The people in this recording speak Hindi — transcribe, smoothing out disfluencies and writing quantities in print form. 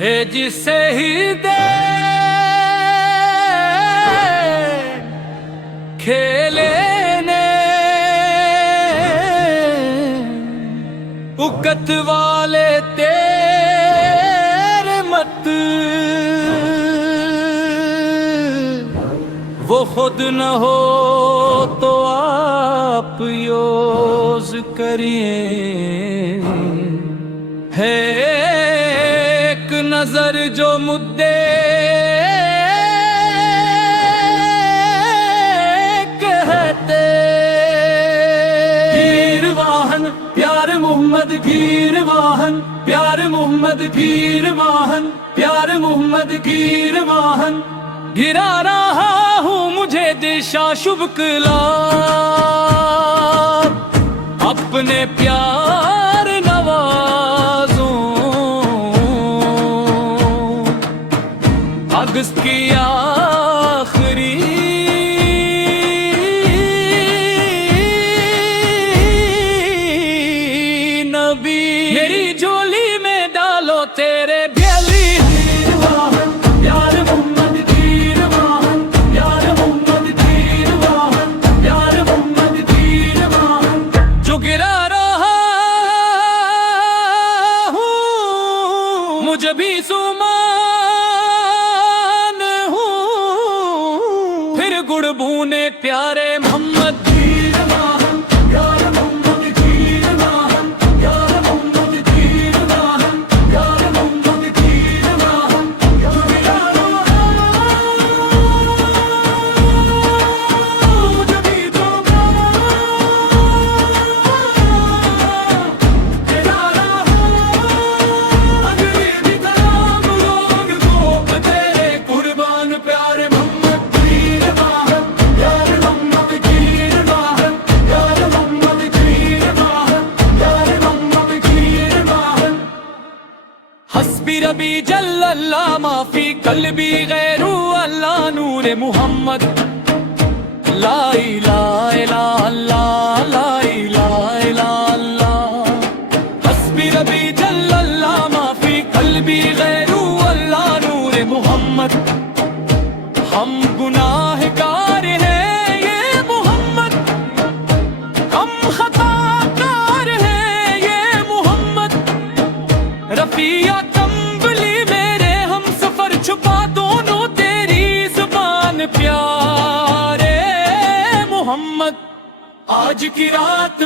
है जिसे ही दे खेले ने उकत वाले तेरे मत वो खुद न हो तो आप योज करिए। है एक नजर जो मुद्दे कहते वीर वाहन प्यार मोहम्मद वीर वाहन प्यार मोहम्मद वीर वाहन प्यार मोहम्मद वीर वाहन। गिरा रहा हूँ मुझे दिशा शुभ कला अपने प्यार नवाजों अगस्त की आखिरी नबी मेरी झोली में डालो तेरे ब्याली मुझे भी सुमान हूँ फिर गुड़ भूने प्यारे मोहम्मद वीर वाहन प्यार मोहम्मद वीर वाहन प्यार मोहम्मद वीर वाहन प्यार मोहम्मद वीर वाहन। मुझे भी हस्बी रबी जल्लल्लाह माफी कल्बी गैरू अल्लाह नूरे मोहम्मद ला इलाहा इल्लल्लाह ला इलाहा इल्लल्लाह। हस्बी रबी जल्लल्लाह माफी कल्बी गैरू अल्लाह नूरे मोहम्मद। हम गुनाहगार हैं ये मोहम्मद हम खताकार हैं ये मोहम्मद। रफिया कंबली मेरे हम सफर छुपा दोनों तेरी जुबान प्यारे मोहम्मद। आज की रात